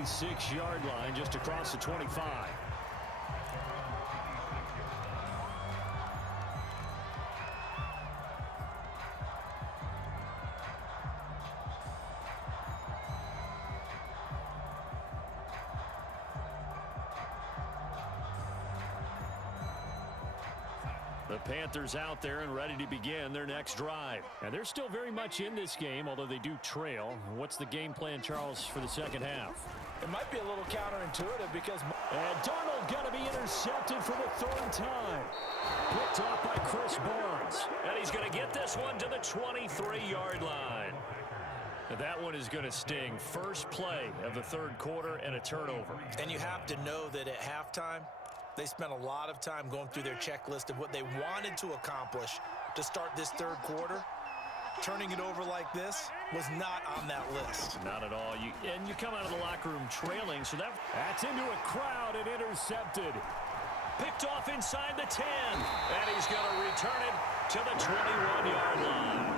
26-yard line, just across the 25. The Panthers out there and ready to begin their next drive. And they're still very much in this game, although they do trail. What's the game plan, Charles, for the second half? It might be a little counterintuitive because... And Darnold going to be intercepted for the third time. Picked off by Chris Barnes. And he's going to get this one to the 23-yard line. That one is going to sting. First play of the third quarter and a turnover. And you have to know that at halftime, they spent a lot of time going through their checklist of what they wanted to accomplish to start this third quarter. Turning it over like this was not on that list. Not at all. And you come out of the locker room trailing, so that's into a crowd and intercepted. Picked off inside the 10. And he's going to return it to the 21-yard line.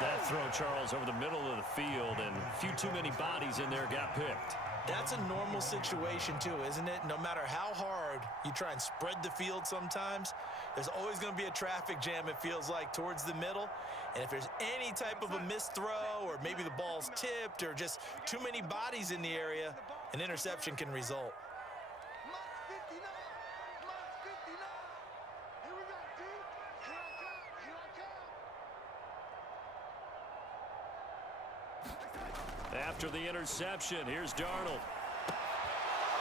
That throw, Charles, over the middle of the field, and a few too many bodies in there got picked. That's a normal situation, too, isn't it? No matter how hard you try and spread the field sometimes, there's always going to be a traffic jam, it feels like, towards the middle. And if there's any type of a missed throw or maybe the ball's tipped or just too many bodies in the area, an interception can result. After the interception, here's Darnold.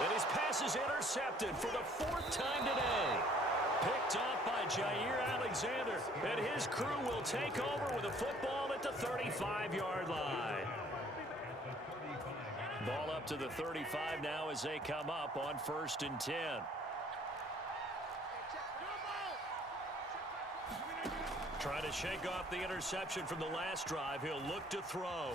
And his pass is intercepted for the fourth time today. Picked off by Jair Alexander. And his crew will take over with a football at the 35-yard line. Ball up to the 35 now as they come up on 1st and 10. Trying to shake off the interception from the last drive. He'll look to throw.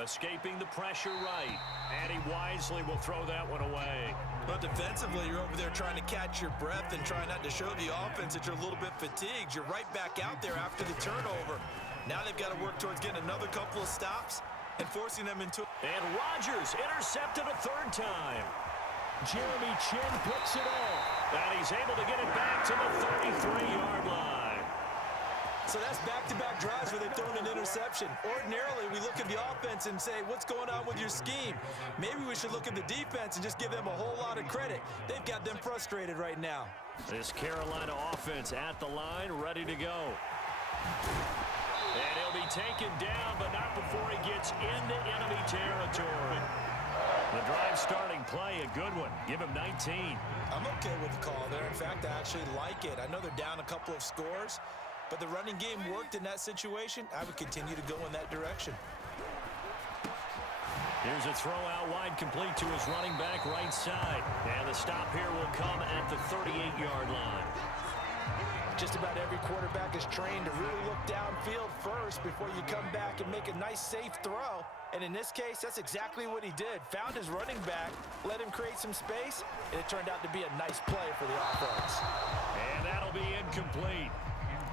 Escaping the pressure right. And he wisely will throw that one away. But defensively, you're over there trying to catch your breath and try not to show the offense that you're a little bit fatigued. You're right back out there after the turnover. Now they've got to work towards getting another couple of stops and forcing them into... And Rodgers intercepted a third time. Jeremy Chinn picks it off. And he's able to get it back to the 33-yard line. So that's back-to-back drives where they've thrown an interception. Ordinarily, we look at the offense and say, what's going on with your scheme? Maybe we should look at the defense and just give them a whole lot of credit. They've got them frustrated right now. This Carolina offense at the line, ready to go. And he'll be taken down, but not before he gets into enemy territory. The drive starting play, a good one. Give him 19. I'm okay with the call there. In fact, I actually like it. I know they're down a couple of scores, but the running game worked in that situation. I would continue to go in that direction. Here's a throw out wide, complete to his running back right side. And the stop here will come at the 38-yard line. Just about every quarterback is trained to really look downfield first before you come back and make a nice, safe throw. And in this case, that's exactly what he did. Found his running back, let him create some space, and it turned out to be a nice play for the offense. And that'll be incomplete.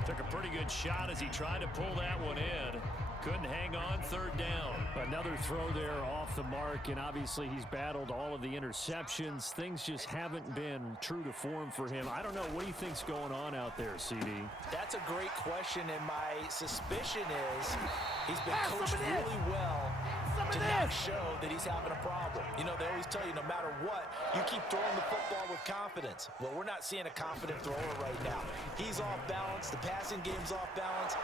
Took a pretty good shot as he tried to pull that one in. Couldn't hang on, third down. Another throw there off the mark, and obviously he's battled all of the interceptions. Things just haven't been true to form for him. I don't know. What do you think's going on out there, CD? That's a great question, and my suspicion is he's been coached really well to not show that he's having a problem. You know, they always tell you no matter what, you keep throwing the football with confidence. Well, we're not seeing a confident thrower right now. He's off balance. The passing game's off balance.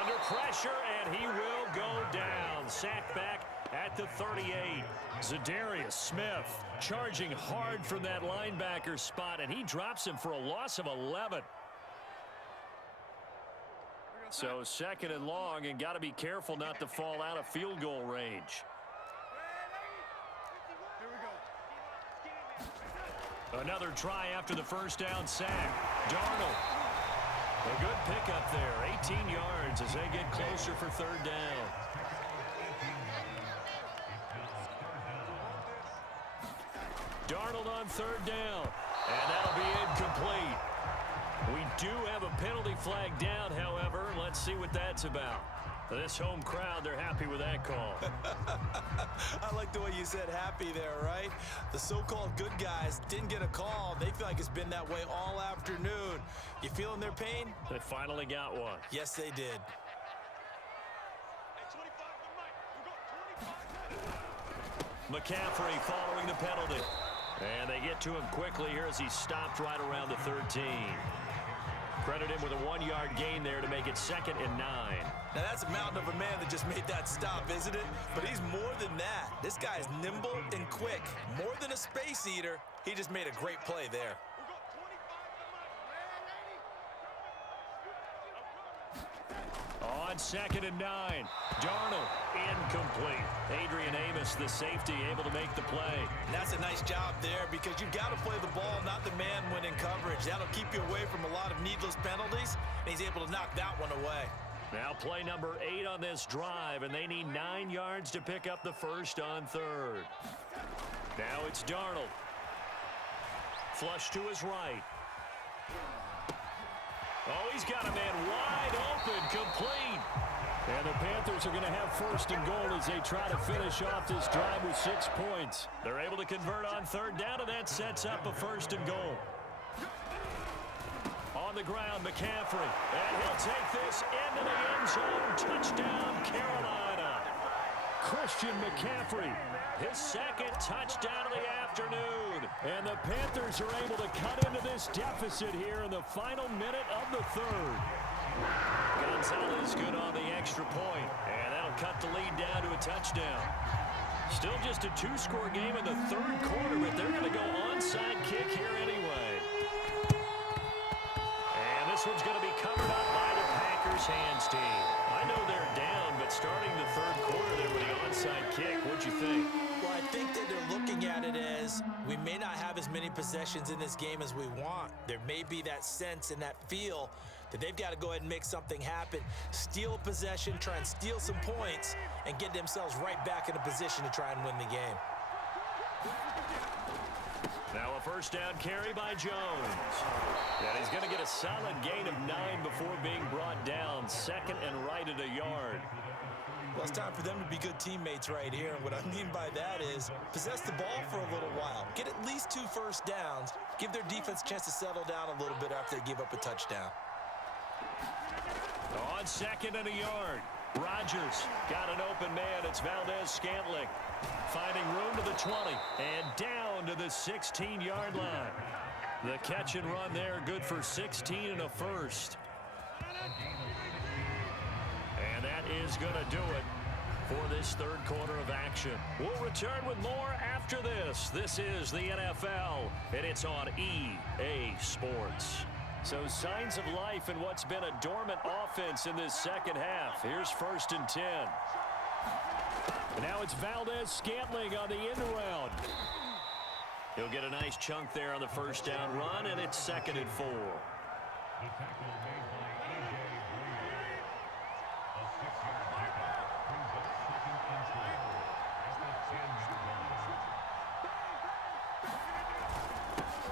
Under pressure, and he will go down. Sacked back at the 38. Zadarius Smith charging hard from that linebacker spot, and he drops him for a loss of 11. So 2nd and long, and got to be careful not to fall out of field goal range. Another try after the first down sack. Darnold. A good pickup there. 18 yards as they get closer for third down. Darnold on third down. And that'll be incomplete. We do have a penalty flag down, however. Let's see what that's about. This home crowd, they're happy with that call. I like the way you said happy there, right? The so-called good guys didn't get a call. They feel like it's been that way all afternoon. You feeling their pain? They finally got one. Yes, they did. McCaffrey following the penalty. And they get to him quickly here as he stopped right around the 13. Credit him with a 1-yard gain there to make it 2nd and 9. Now, that's a mountain of a man that just made that stop, isn't it? But he's more than that. This guy is nimble and quick. More than a space eater, he just made a great play there. On 2nd and 9. Darnold, incomplete. Adrian Amos, the safety, able to make the play. And that's a nice job there because you've got to play the ball, not the man when in coverage. That'll keep you away from a lot of needless penalties, and he's able to knock that one away. Now play number 8 on this drive, and they need 9 yards to pick up the first on 3rd. Now it's Darnold. Flush to his right. Oh, he's got a man wide open, complete. And the Panthers are going to have 1st and goal as they try to finish off this drive with 6 points. They're able to convert on 3rd down, and that sets up a 1st and goal. On the ground, McCaffrey. And he'll take this into the end zone. Touchdown, Carolina. Christian McCaffrey, his 2nd touchdown of the afternoon. And the Panthers are able to cut into this deficit here in the final minute of the 3rd. Gonzalez good on the extra point, and that'll cut the lead down to a touchdown. Still just a 2-score game in the 3rd quarter, but they're going to go onside kick here anyway. And this one's going to be covered up by the Packers hands team. I know they're down, but starting the 3rd quarter there with the onside kick, what'd you think? Well, I think that they're looking at it as we may not have as many possessions in this game as we want. There may be that sense and that feel that they've got to go ahead and make something happen, steal a possession, try and steal some points, and get themselves right back in a position to try and win the game. Now a 1st down carry by Jones. And he's going to get a solid gain of 9 before being brought down. 2nd and right at a yard. Well, it's time for them to be good teammates right here. And what I mean by that is possess the ball for a little while. Get at least 2 first downs. Give their defense a chance to settle down a little bit after they give up a touchdown. On 2nd and a yard. Rodgers got an open man. It's Valdez-Scantling. Finding room to the 20 and down to the 16-yard line. The catch and run there, good for 16 and a 1st. And that is going to do it for this 3rd quarter of action. We'll return with more after this. This is the NFL, and it's on EA Sports. So signs of life in what's been a dormant offense in this 2nd half. Here's 1st and 10. And now it's Valdez-Scantling on the end around. He'll get a nice chunk there on the 1st down run, and it's 2nd and 4.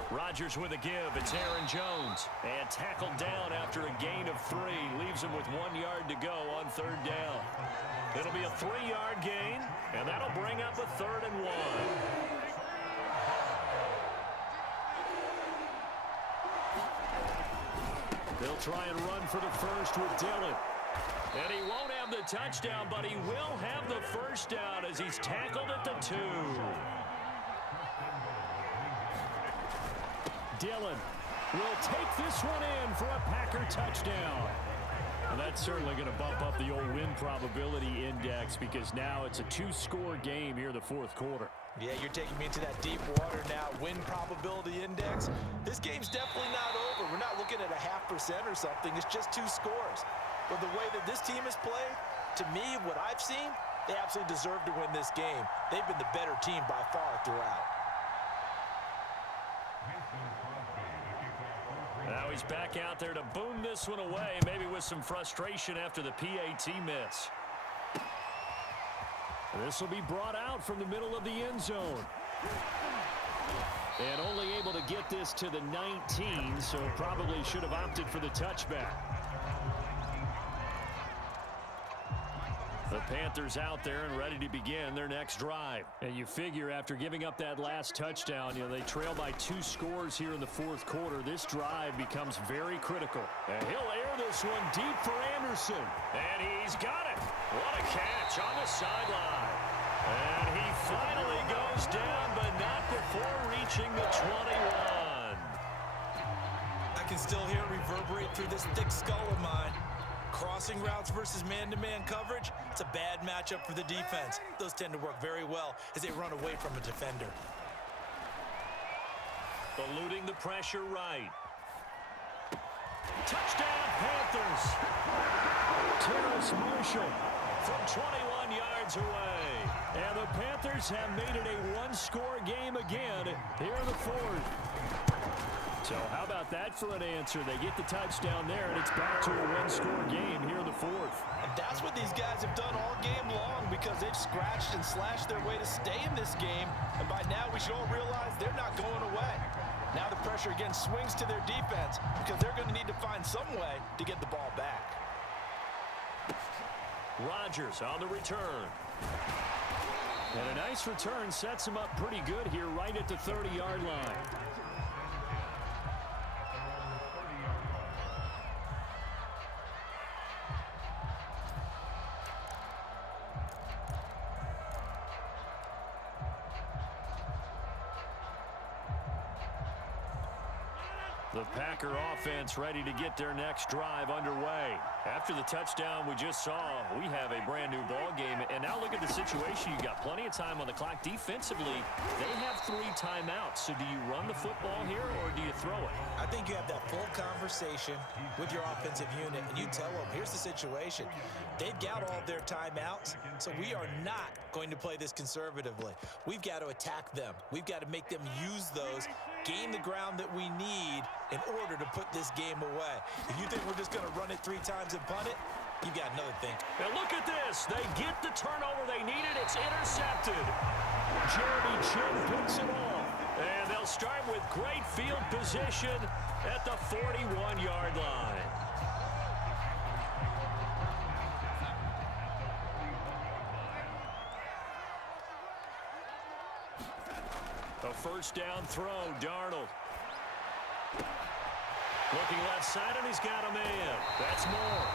Rodgers with a give. It's Aaron Jones. And tackled down after a gain of 3. Leaves him with 1 yard to go on 3rd down. It'll be a 3-yard gain, and that'll bring up a 3rd and 1. They'll try and run for the 1st with Dillon. And he won't have the touchdown, but he will have the 1st down as he's tackled at the 2. Dillon will take this one in for a Packer touchdown. And that's certainly going to bump up the old win probability index because now it's a 2-score game here in the 4th quarter. Yeah, you're taking me into that deep water now. Win probability index. This game's definitely not over. We're not looking at a 0.5% or something. It's just 2 scores. But the way that this team has played, to me, what I've seen, they absolutely deserve to win this game. They've been the better team by far throughout. Now he's back out there to boom this one away, maybe with some frustration after the PAT miss. This will be brought out from the middle of the end zone. And only able to get this to the 19, so probably should have opted for the touchback. The Panthers out there and ready to begin their next drive. And you figure after giving up that last touchdown, they trail by 2 scores here in the fourth quarter. This drive becomes very critical. And he'll air this one deep for Anderson. And he's got it. What a catch on the sideline. And he finally goes down, but not before reaching the 21. I can still hear it reverberate through this thick skull of mine. Crossing routes versus man-to-man coverage, it's a bad matchup for the defense. Those tend to work very well as they run away from a defender. Eluding the pressure right. Touchdown, Panthers. Terrace Marshall from 21 yards away. And the Panthers have made it a one-score game again here in the fourth. So how about that for an answer? They get the touchdown there, and it's back to a one-score game here in the fourth. And that's what these guys have done all game long because they've scratched and slashed their way to stay in this game. And by now, we should all realize they're not going away. Now the pressure again swings to their defense because they're going to need to find some way to get the ball back. Rodgers on the return. And a nice return sets him up pretty good here right at the 30-yard line. The Packer offense ready to get their next drive underway. After the touchdown we just saw, we have a brand new ball game. And now look at the situation. You got plenty of time on the clock. Defensively, they have 3 timeouts. So do you run the football here or do you throw it? I think you have that full conversation with your offensive unit, and you tell them, here's the situation. They've got all their timeouts, so we are not going to play this conservatively. We've got to attack them. We've got to make them use those, gain the ground that we need in order to put this game away. If you think we're just going to run it 3 times and punt it, you've got another thing. Now look at this. They get the turnover they needed. It's intercepted. Jeremy Chinn picks it off. And they'll start with great field position at the 41-yard line. A first down throw, Darnold. Looking left side, and he's got a man. That's Moore.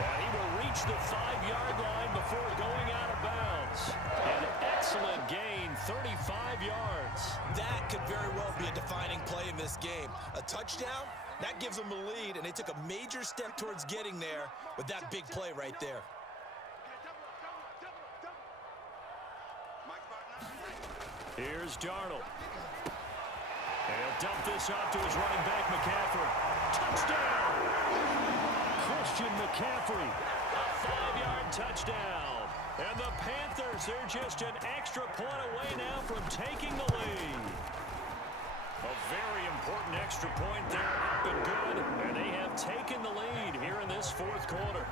And he will reach the 5-yard line before going out of bounds. An excellent gain, 35 yards. That could very well be a defining play in this game. A touchdown, that gives them the lead, and they took a major step towards getting there with that big play right there. Here's Darnold. And he'll dump this off to his running back, McCaffrey. Touchdown! Christian McCaffrey. A 5-yard touchdown. And the Panthers, they're just an extra point away now from taking the lead. A very important extra point there, up and good. And they have taken the lead here in this fourth quarter.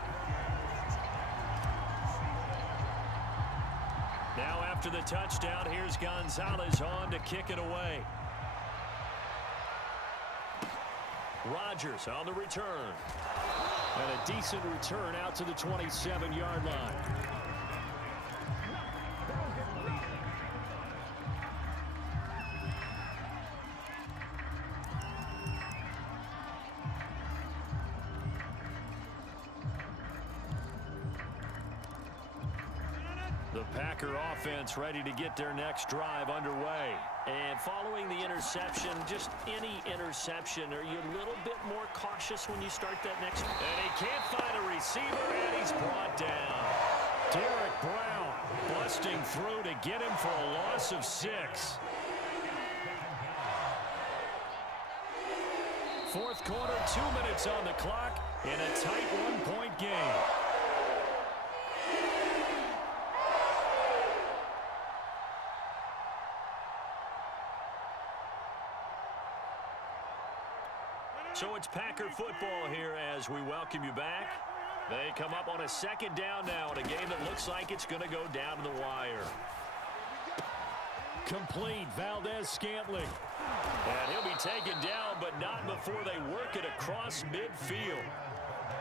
Now after the touchdown, here's Gonzalez on to kick it away. Rodgers on the return. And a decent return out to the 27-yard line. The Packer offense ready to get their next drive underway. And following the interception, just any interception, are you a little bit more cautious when you start that next one? And he can't find a receiver, and he's brought down. Derek Brown busting through to get him for a loss of 6. Fourth quarter, 2 minutes on the clock in a tight 1-point game. So it's Packer football here as we welcome you back. They come up on a second down now in a game that looks like it's going to go down to the wire. Complete, Valdez-Scantling. And he'll be taken down, but not before they work it across midfield.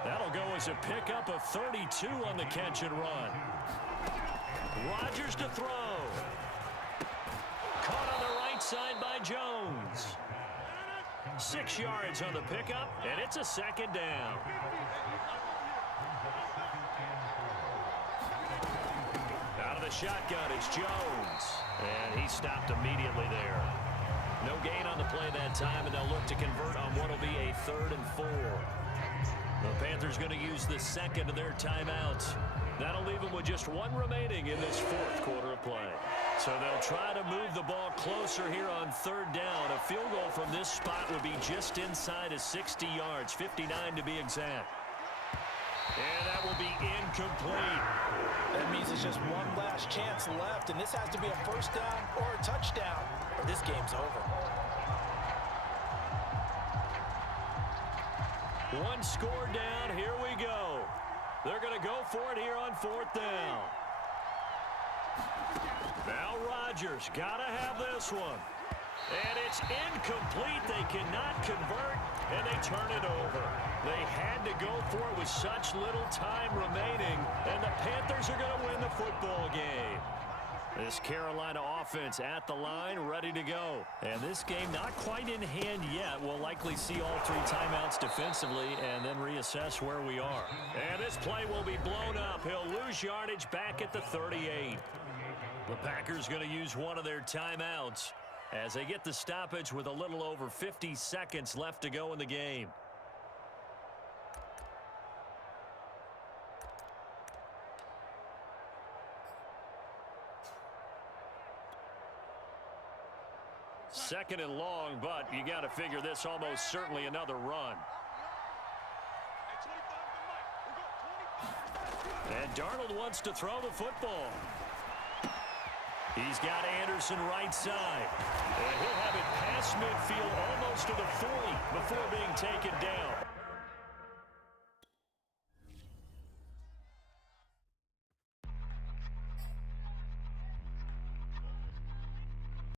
That'll go as a pickup of 32 on the catch and run. Rodgers to throw. Caught on the right side by Jones. 6 yards on the pickup, and it's a second down. Out of the shotgun, it's Jones. And he stopped immediately there. No gain on the play that time, and they'll look to convert on what will be a 3rd and 4. The Panthers going to use the second of their timeouts. That'll leave them with just 1 remaining in this 4th quarter of play. So they'll try to move the ball closer here on 3rd down. A field goal from this spot would be just inside of 60 yards, 59 to be exact. And that will be incomplete. That means it's just one last chance left, and this has to be a 1st down or a touchdown, or this game's over. 1 score down. Here we go. They're going to go for it here on 4th down. Now Rodgers got to have this one. And it's incomplete. They cannot convert, and they turn it over. They had to go for it with such little time remaining, and the Panthers are going to win the football game. This Carolina offense at the line, ready to go. And this game not quite in hand yet. We'll likely see all 3 timeouts defensively and then reassess where we are. And this play will be blown up. He'll lose yardage back at the 38. The Packers going to use one of their timeouts as they get the stoppage with a little over 50 seconds left to go in the game. Second and long, but you got to figure this almost certainly another run. And Darnold wants to throw the football. He's got Anderson right side. And he'll have it past midfield almost to the 40 before being taken down.